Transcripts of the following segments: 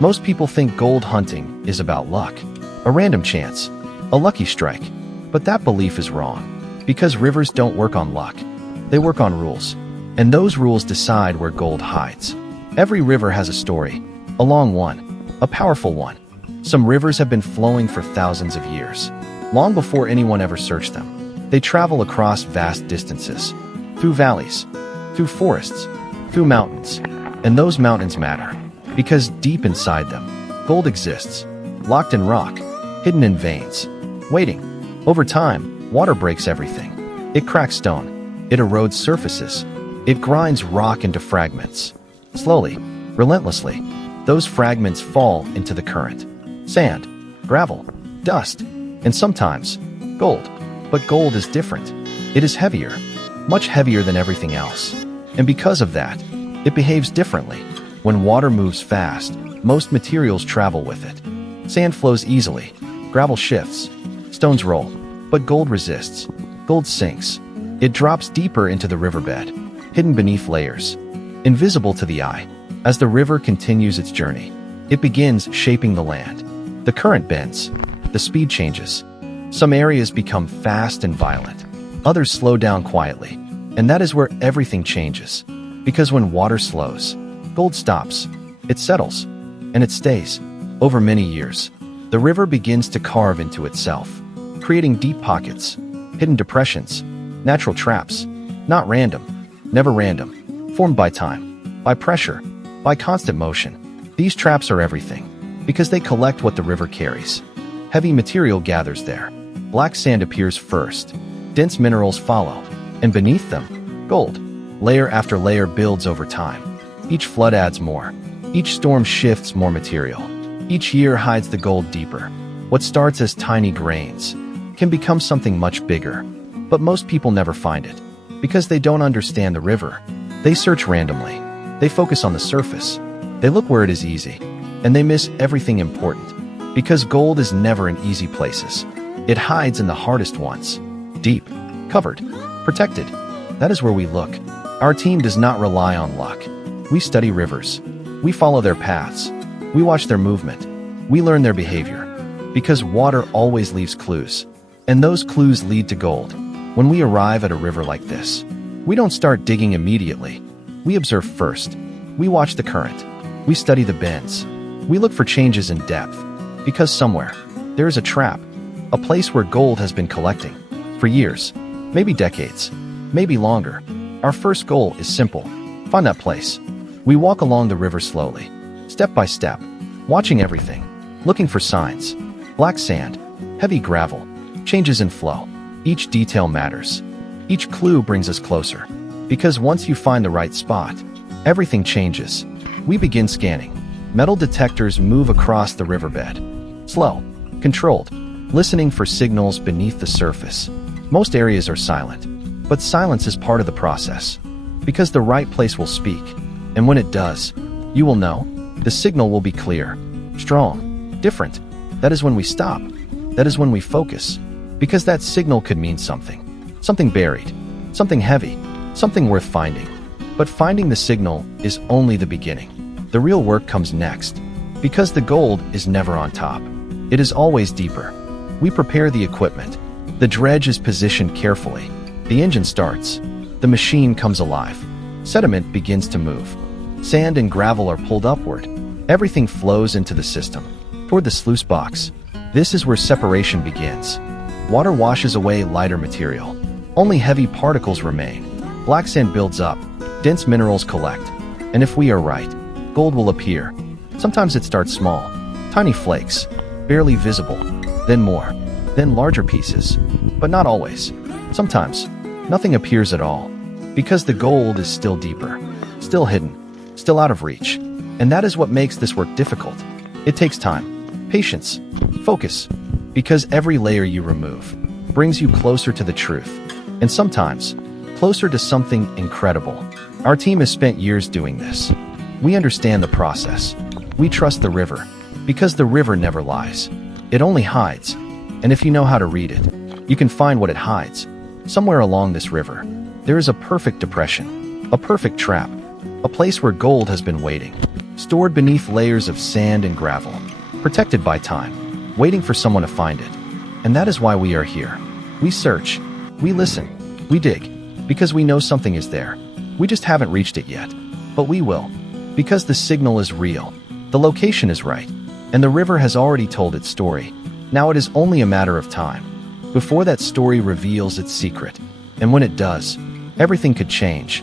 Most people think gold hunting is about luck, a random chance, a lucky strike. But that belief is wrong, because rivers don't work on luck. They work on rules, and those rules decide where gold hides. Every river has a story, a long one, a powerful one. Some rivers have been flowing for thousands of years, long before anyone ever searched them. They travel across vast distances, through valleys, through forests, through mountains. And those mountains matter, because deep inside them, gold exists, locked in rock, hidden in veins, waiting. Over time, water breaks everything. It cracks stone. It erodes surfaces. It grinds rock into fragments. Slowly, relentlessly, those fragments fall into the current. Sand, gravel, dust, and sometimes gold. But gold is different. It is heavier, much heavier than everything else. And because of that, it behaves differently. When water moves fast, most materials travel with it. Sand flows easily, gravel shifts, stones roll, but gold resists. Gold sinks. It drops deeper into the riverbed, hidden beneath layers, invisible to the eye. As the river continues its journey, it begins shaping the land. The current bends, the speed changes. Some areas become fast and violent, others slow down quietly, and that is where everything changes. Because when water slows, gold stops, it settles, and it stays. Over many years, the river begins to carve into itself, creating deep pockets, hidden depressions, natural traps, not random, never random, formed by time, by pressure, by constant motion. These traps are everything, because they collect what the river carries. Heavy material gathers there. Black sand appears first, dense minerals follow, and beneath them, gold. Layer after layer builds over time. Each flood adds more. Each storm shifts more material. Each year hides the gold deeper. What starts as tiny grains can become something much bigger. But most people never find it, because they don't understand the river. They search randomly. They focus on the surface. They look where it is easy, and they miss everything important, because gold is never in easy places. It hides in the hardest ones, deep, covered, protected. That is where we look. Our team does not rely on luck. We study rivers. We follow their paths. We watch their movement. We learn their behavior, because water always leaves clues, and those clues lead to gold. When we arrive at a river like this, we don't start digging immediately. We observe first. We watch the current. We study the bends. We look for changes in depth, because somewhere, there is a trap, a place where gold has been collecting for years, maybe decades, maybe longer. Our first goal is simple: find that place. We walk along the river slowly, step by step, watching everything, looking for signs. Black sand, heavy gravel, changes in flow. Each detail matters. Each clue brings us closer, because once you find the right spot, everything changes. We begin scanning. Metal detectors move across the riverbed. Slow, controlled, listening for signals beneath the surface. Most areas are silent, but silence is part of the process, because the right place will speak, and when it does, you will know. The signal will be clear, strong, different. That is when we stop. That is when we focus, because that signal could mean something. Something buried, something heavy, something worth finding. But finding the signal is only the beginning. The real work comes next, because the gold is never on top. It is always deeper. We prepare the equipment. The dredge is positioned carefully. The engine starts. The machine comes alive. Sediment begins to move. Sand and gravel are pulled upward. Everything flows into the system, toward the sluice box. This is where separation begins. Water washes away lighter material. Only heavy particles remain. Black sand builds up. Dense minerals collect. And if we are right, gold will appear. Sometimes it starts small, tiny flakes, barely visible, then more, then larger pieces. But not always. Sometimes, nothing appears at all, because the gold is still deeper, still hidden, still out of reach. And that is what makes this work difficult. It takes time, patience, focus, because every layer you remove brings you closer to the truth, and sometimes closer to something incredible. Our team has spent years doing this. We understand the process. We trust the river, because the river never lies. It only hides, and if you know how to read it, you can find what it hides. Somewhere along this river, there is a perfect depression, a perfect trap, a place where gold has been waiting. stored beneath layers of sand and gravel, protected by time, waiting for someone to find it. And that is why we are here. We search, we listen, we dig, because we know something is there. We just haven't reached it yet. But we will, because the signal is real, the location is right, and the river has already told its story. Now it is only a matter of time before that story reveals its secret. And when it does, everything could change.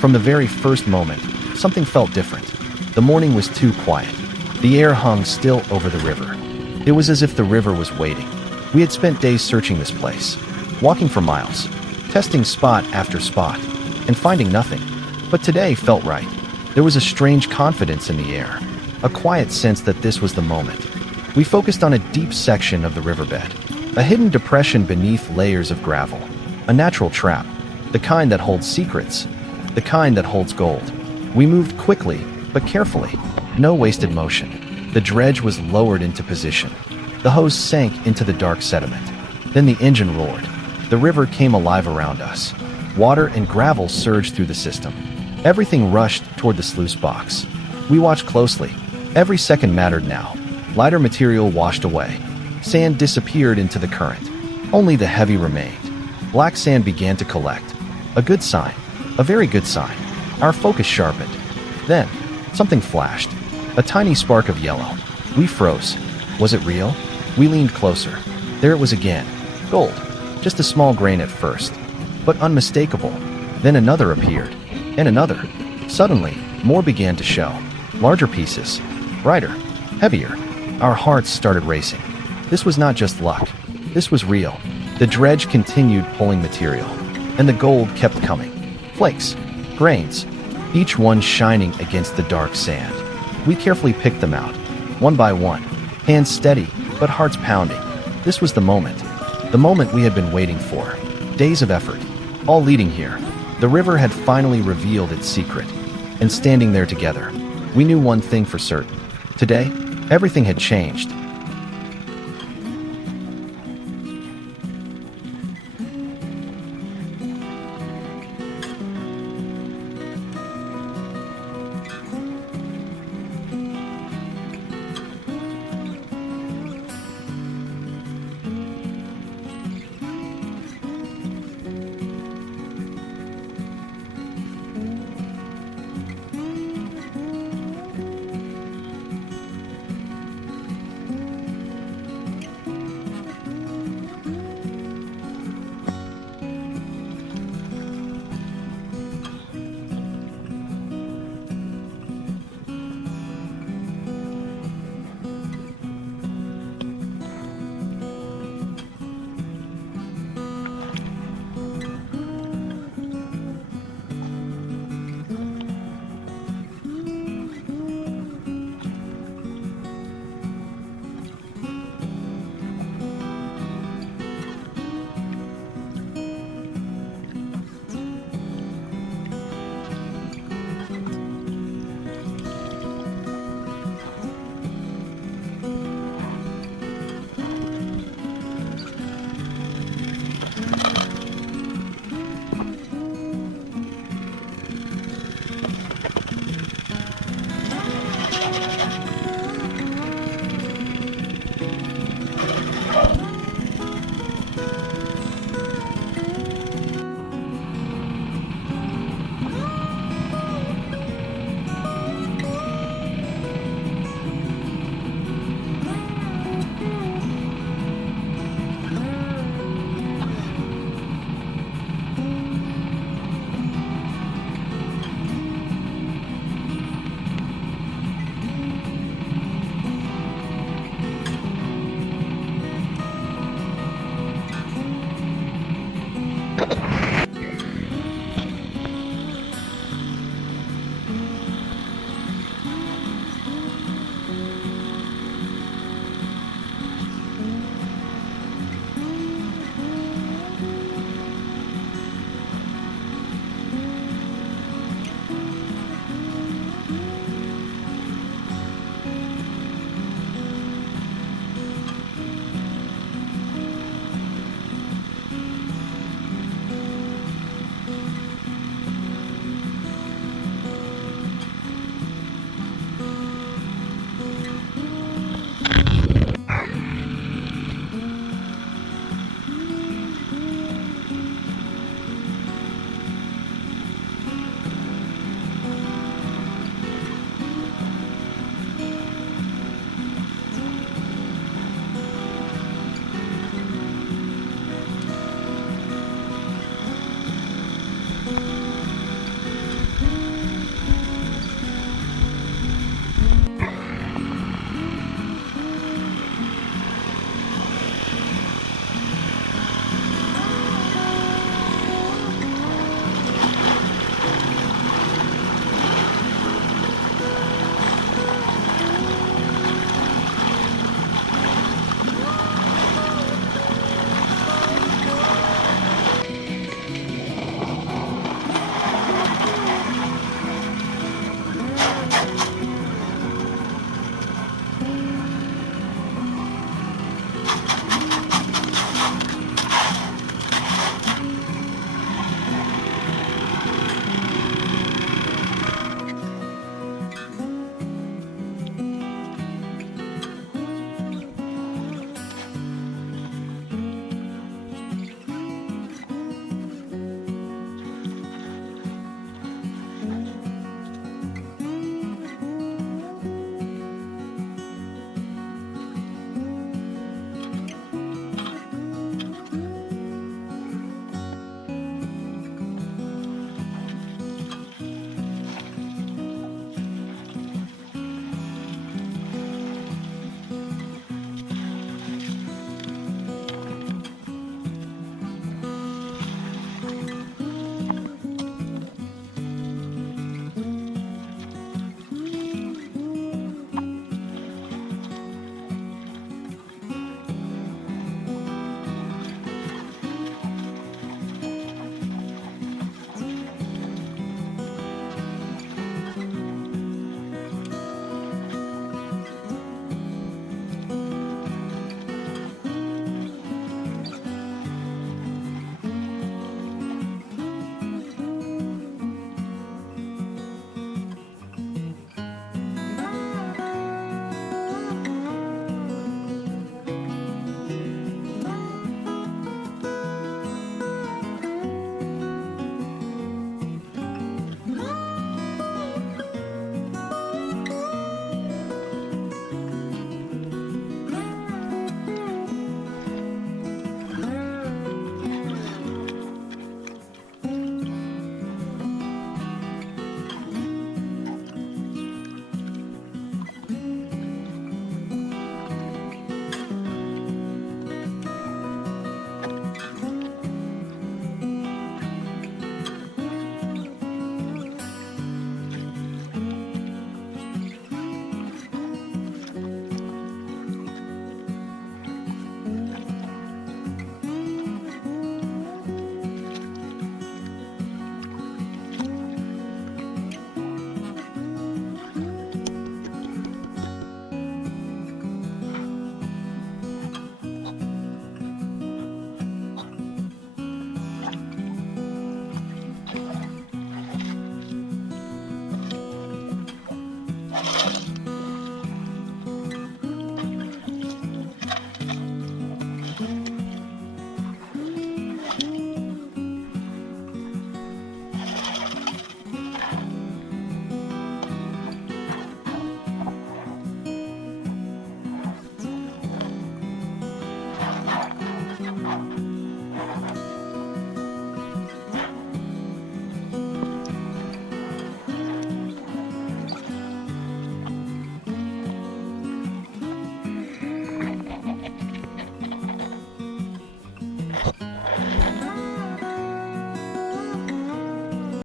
From the very first moment, something felt different. The morning was too quiet. The air hung still over the river. It was as if the river was waiting. We had spent days searching this place, walking for miles, testing spot after spot, and finding nothing. But today felt right. There was a strange confidence in the air, a quiet sense that this was the moment. We focused on a deep section of the riverbed, a hidden depression beneath layers of gravel, a natural trap, the kind that holds secrets, the kind that holds gold. We moved quickly, but carefully, no wasted motion. The dredge was lowered into position. The hose sank into the dark sediment. Then the engine roared. The river came alive around us. Water and gravel surged through the system. Everything rushed toward the sluice box. We watched closely. Every second mattered now. Lighter material washed away. Sand disappeared into the current. Only the heavy remained. Black sand began to collect. A good sign. A very good sign. Our focus sharpened. Then, something flashed. A tiny spark of yellow. We froze. Was it real? We leaned closer. There it was again. Gold. Just a small grain at first, but unmistakable. Then another appeared. And another. Suddenly, more began to show. Larger pieces. Brighter. Heavier. Our hearts started racing. This was not just luck. This was real. The dredge continued pulling material, and the gold kept coming. Flakes. Grains. Each one shining against the dark sand. We carefully picked them out, one by one, hands steady, but hearts pounding. This was the moment we had been waiting for. Days of effort, all leading here. The river had finally revealed its secret, and standing there together, we knew one thing for certain. Today, everything had changed.